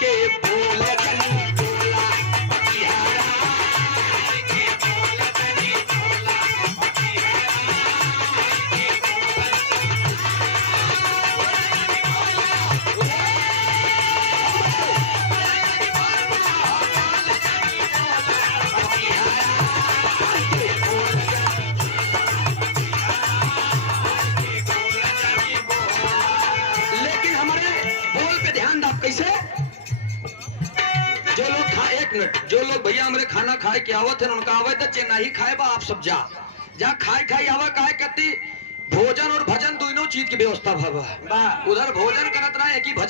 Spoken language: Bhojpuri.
के बोल जनी बोला बतिहारा के बोल जनी बोला बतिहारा के लेकिन हमारे बोल पे ध्यान दो कैसे। जो लोग एक मिनट, जो लोग भैया हमारे खाना खाए के आवत है उनका आवे तो चेन्नई खाए बा आप सब जा खाए खाई आवा काहे कहती भोजन और भजन दोनों चीज की व्यवस्था भवा उधर भोजन करत रहे कि भजन